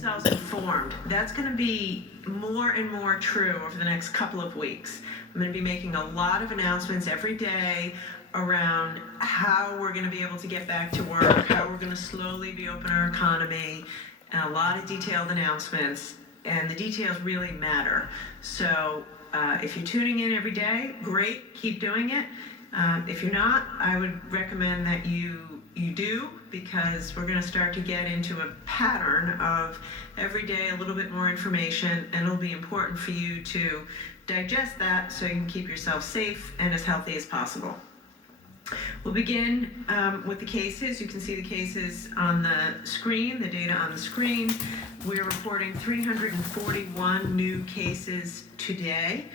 yourselves informed. That's going to be more and more true over the next couple of weeks. I'm going to be making a lot of announcements every day around how we're going to be able to get back to work, how we're going to slowly reopen our economy, and a lot of detailed announcements, and the details really matter. So if you're tuning in every day, great, keep doing it. If you're not, I would recommend that you do, because we're going to start to get into a pattern of every day a little bit more information, and it'll be important for you to digest that so you can keep yourself safe and as healthy as possible. We'll begin with the cases. You can see the cases on the screen, the data on the screen. We're reporting 341 new cases today.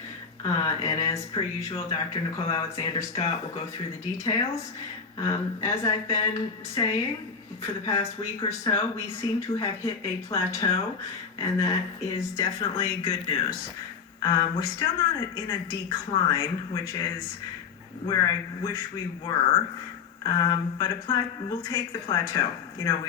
And as per usual, Dr. Nicole Alexander Scott will go through the details. As I've been saying for the past week or so, we seem to have hit a plateau, and that is definitely good news. We're still not in a decline, which is where I wish we were, but we'll take the plateau. You know,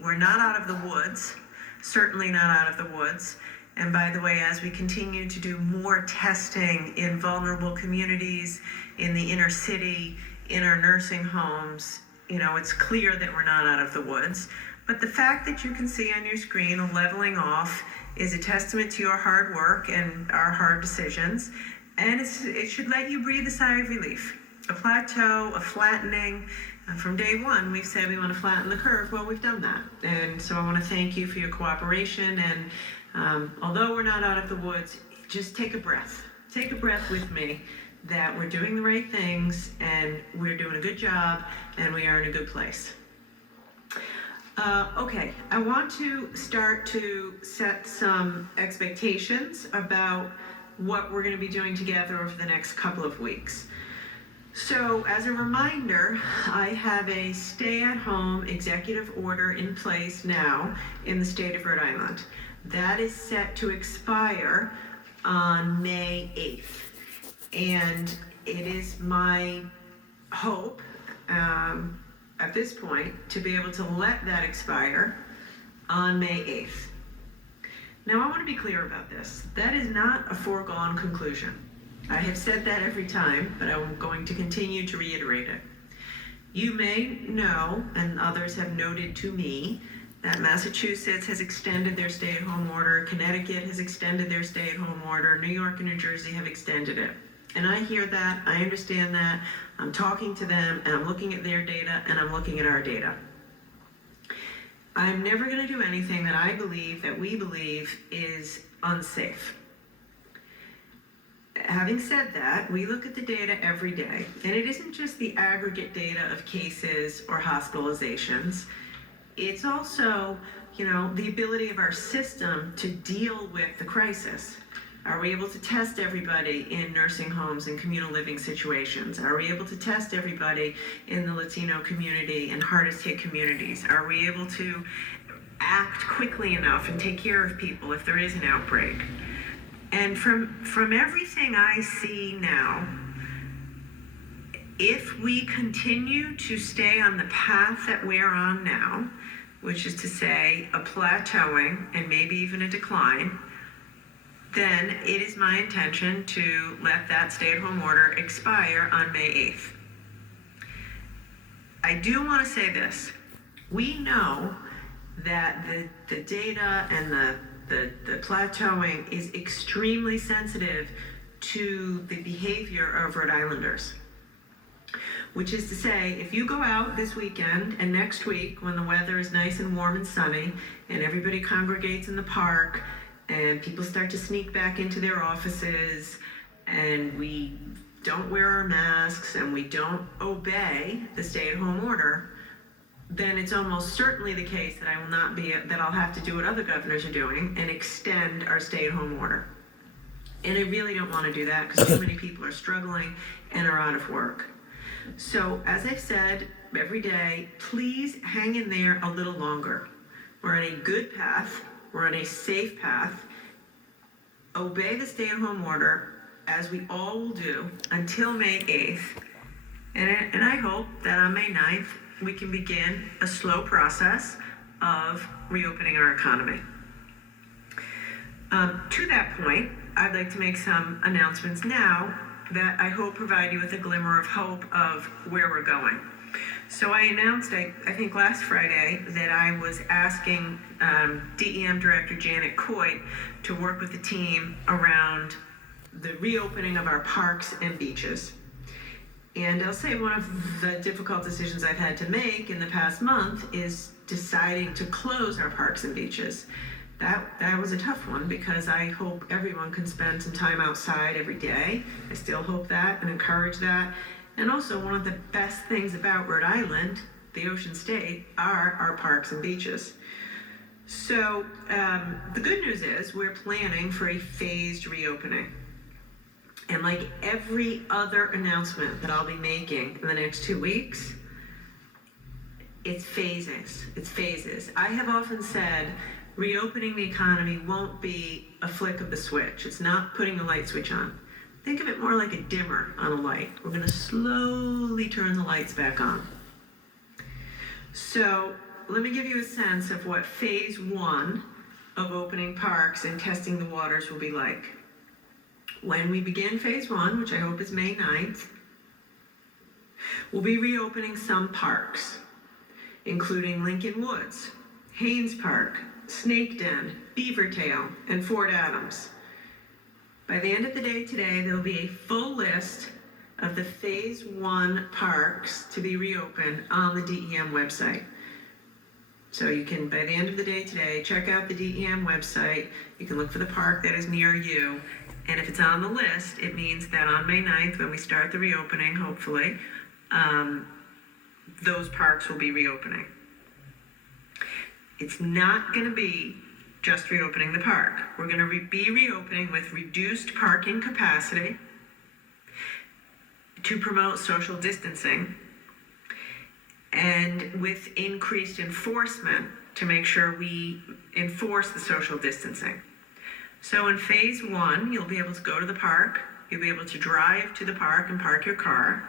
we're not out of the woods, certainly not out of the woods. And by the way, as we continue to do more testing in vulnerable communities, in the inner city, in our nursing homes, you know, it's clear that we're not out of the woods. But the fact that you can see on your screen a leveling off is a testament to your hard work and our hard decisions. And it should let you breathe a sigh of relief. A plateau, a flattening. From day one, we've said we want to flatten the curve. Well, we've done that. And so I want to thank you for your cooperation. And although we're not out of the woods, just take a breath. Take a breath with me that we're doing the right things, and we're doing a good job, and we are in a good place. Okay, I want to start to set some expectations about what we're going to be doing together over the next couple of weeks. So as a reminder, I have a stay-at-home executive order in place now in the state of Rhode Island. That is set to expire on May 8th. And it is my hope at this point to be able to let that expire on May 8th. Now, I want to be clear about this. That is not a foregone conclusion. I have said that every time, but I'm going to continue to reiterate it. You may know, and others have noted to me, that Massachusetts has extended their stay-at-home order, Connecticut has extended their stay-at-home order, New York and New Jersey have extended it. And I hear that, I understand that, I'm talking to them, and I'm looking at their data, and I'm looking at our data. I'm never going to do anything that I believe, that we believe, is unsafe. Having said that, we look at the data every day, and it isn't just the aggregate data of cases or hospitalizations. It's also, you know, the ability of our system to deal with the crisis. Are we able to test everybody in nursing homes and communal living situations? Are we able to test everybody in the Latino community and hardest hit communities? Are we able to act quickly enough and take care of people if there is an outbreak? And from everything I see now, if we continue to stay on the path that we're on now, which is to say a plateauing and maybe even a decline, then it is my intention to let that stay-at-home order expire on May 8th. I do want to say this. We know that the data and the plateauing is extremely sensitive to the behavior of Rhode Islanders. Which is to say, if you go out this weekend and next week when the weather is nice and warm and sunny and everybody congregates in the park and people start to sneak back into their offices and we don't wear our masks and we don't obey the stay-at-home order, then it's almost certainly the case that I'll have to do what other governors are doing and extend our stay-at-home order. And I really don't want to do that because too many people are struggling and are out of work. So, as I've said every day, please hang in there a little longer. We're on a good path. We're on a safe path. Obey the stay-at-home order, as we all will do, until May 8th. And I hope that on May 9th, we can begin a slow process of reopening our economy. To that point, I'd like to make some announcements now that I hope provide you with a glimmer of hope of where we're going. So I announced, I think last Friday, that I was asking DEM Director Janet Coit to work with the team around the reopening of our parks and beaches. And I'll say one of the difficult decisions I've had to make in the past month is deciding to close our parks and beaches. That was a tough one because I hope everyone can spend some time outside every day. I still hope that and encourage that. And also, one of the best things about Rhode Island, the Ocean State, are our parks and beaches. So the good news is we're planning for a phased reopening. And like every other announcement that I'll be making in the next 2 weeks, it's phases. It's phases. I have often said reopening the economy won't be a flick of the switch. It's not putting a light switch on. Think of it more like a dimmer on a light. We're going to slowly turn the lights back on. So let me give you a sense of what phase 1 of opening parks and testing the waters will be like. When we begin phase 1, which I hope is May 9th, we'll be reopening some parks, including Lincoln Woods, Haynes Park, Snake Den, Beavertail, and Fort Adams. By the end of the day today, there will be a full list of the phase 1 parks to be reopened on the DEM website. So you can, by the end of the day today, check out the DEM website. You can look for the park that is near you. And if it's on the list, it means that on May 9th, when we start the reopening, hopefully, those parks will be reopening. It's not going to be just reopening the park. We're going to be reopening with reduced parking capacity to promote social distancing and with increased enforcement to make sure we enforce the social distancing. So in phase 1, you'll be able to go to the park, you'll be able to drive to the park and park your car.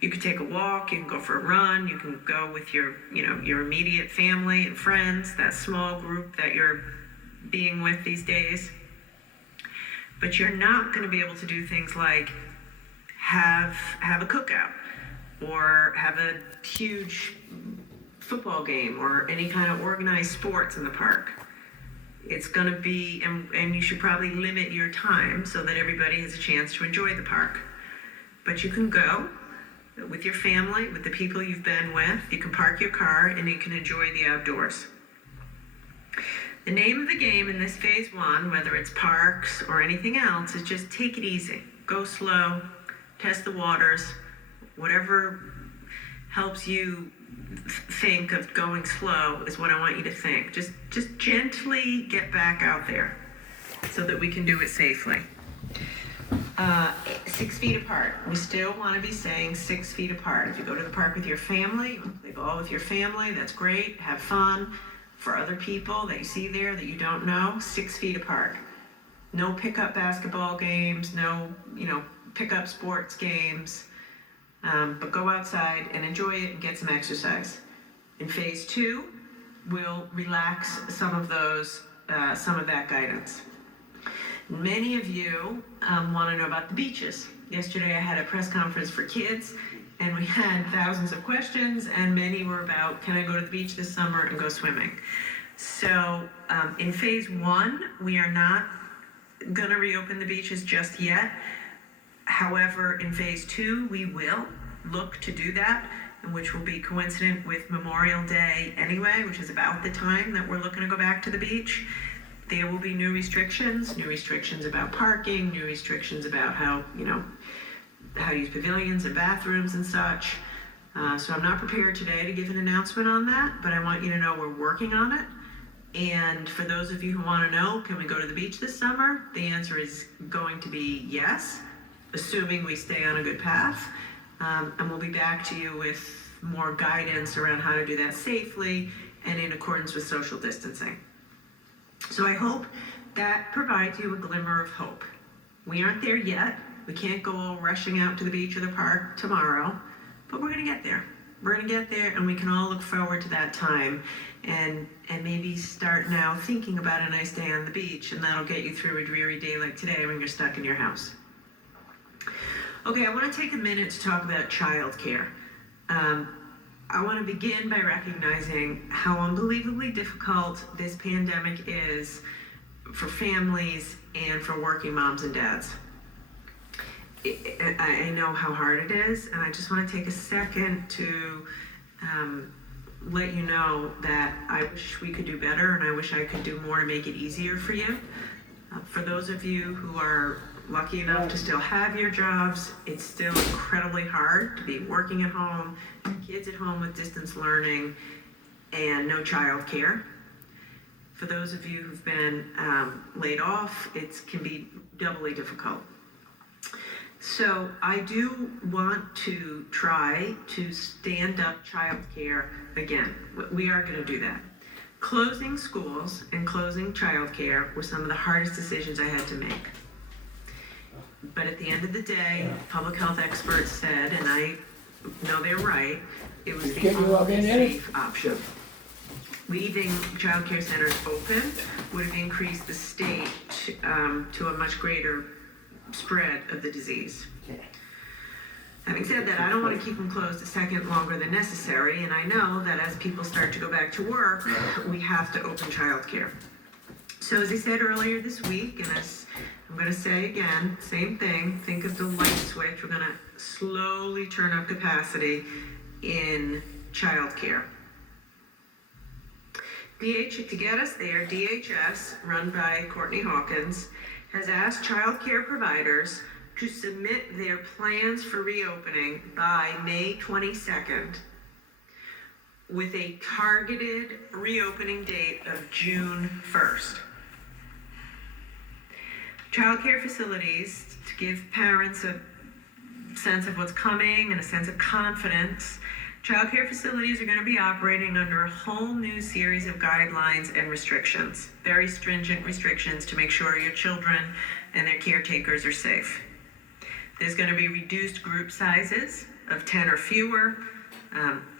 You can take a walk, you can go for a run, you can go with your immediate family and friends, that small group that you're being with these days. But you're not going to be able to do things like have a cookout or have a huge football game or any kind of organized sports in the park. It's going to be, and you should probably limit your time so that everybody has a chance to enjoy the park. But you can go with your family, with the people you've been with. You can park your car and you can enjoy the outdoors. The name of the game in this phase 1, whether it's parks or anything else, is just take it easy. Go slow, test the waters, whatever helps you think of going slow is what I want you to think. Just gently get back out there so that we can do it safely. 6 feet apart. We still want to be saying 6 feet apart. If you go to the park with your family, you want to play ball with your family, that's great. Have fun. For other people that you see there that you don't know, 6 feet apart. No pickup basketball games, no, pickup sports games. But go outside and enjoy it and get some exercise. In phase 2, we'll relax some of that guidance. Many of you want to know about the beaches. Yesterday I had a press conference for kids and we had thousands of questions and many were about, can I go to the beach this summer and go swimming? So in phase 1, we are not going to reopen the beaches just yet. However, in phase 2, we will look to do that, which will be coincident with Memorial Day anyway, which is about the time that we're looking to go back to the beach. There will be new restrictions about parking, new restrictions about how to use pavilions and bathrooms and such. So I'm not prepared today to give an announcement on that, but I want you to know we're working on it. And for those of you who want to know, can we go to the beach this summer? The answer is going to be yes, assuming we stay on a good path. And we'll be back to you with more guidance around how to do that safely and in accordance with social distancing. So I hope that provides you a glimmer of hope. We aren't there yet. We can't go all rushing out to the beach or the park tomorrow, but we're going to get there. We're gonna get there, and we can all look forward to that time, and maybe start now thinking about a nice day on the beach, and that'll get you through a dreary day like today when you're stuck in your house. Okay, I want to take a minute to talk about childcare. I want to begin by recognizing how unbelievably difficult this pandemic is for families and for working moms and dads. I know how hard it is, and I just want to take a second to let you know that I wish we could do better, and I wish I could do more to make it easier for you. For those of you who are lucky enough to still have your jobs, it's still incredibly hard to be working at home, kids at home with distance learning, and no child care. For those of you who've been laid off, it can be doubly difficult. So I do want to try to stand up childcare again. We are going to do that. Closing schools and closing childcare were some of the hardest decisions I had to make. But at the end of the day, public health experts said, and I know they're right, it was the only safe option. Leaving childcare centers open would have increased the state to a much greater spread of the disease. Having said that, I don't want to keep them closed a second longer than necessary, and I know that as people start to go back to work, we have to open childcare. So as I said earlier this week, and as I'm going to say again, same thing, think of the light switch. We're going to slowly turn up capacity in childcare. To get us there, DHS, run by Courtney Hawkins, has asked childcare providers to submit their plans for reopening by May 22nd with a targeted reopening date of June 1st. Childcare facilities, to give parents a sense of what's coming and a sense of confidence, childcare facilities are going to be operating under a whole new series of guidelines and restrictions, very stringent restrictions to make sure your children and their caretakers are safe. There's going to be reduced group sizes of 10 or fewer,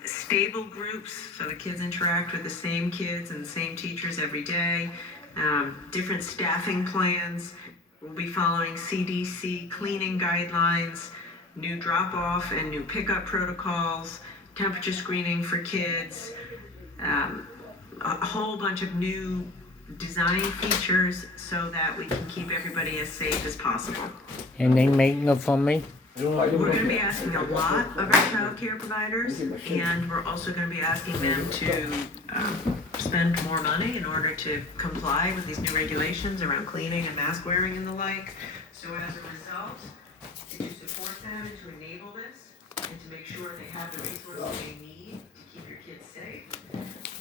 stable groups, so the kids interact with the same kids and the same teachers every day, different staffing plans. We'll be following CDC cleaning guidelines, new drop-off and new pickup protocols, temperature screening for kids, a whole bunch of new design features so that we can keep everybody as safe as possible. Anything making for me? We're going to be asking a lot of our child care providers, and we're also going to be asking them to spend more money in order to comply with these new regulations around cleaning and mask wearing and the like. So as a result, to support them and to enable this, and to make sure they have the resources they need to keep your kids safe,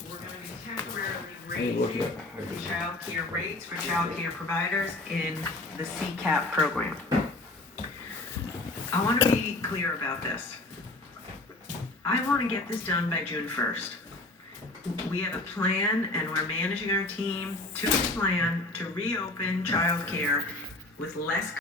we're going to be temporarily raising the child care rates for child care providers in the CCAP program. I want to be clear about this. I want to get this done by June 1st. We have a plan, and we're managing our team to a plan to reopen childcare with less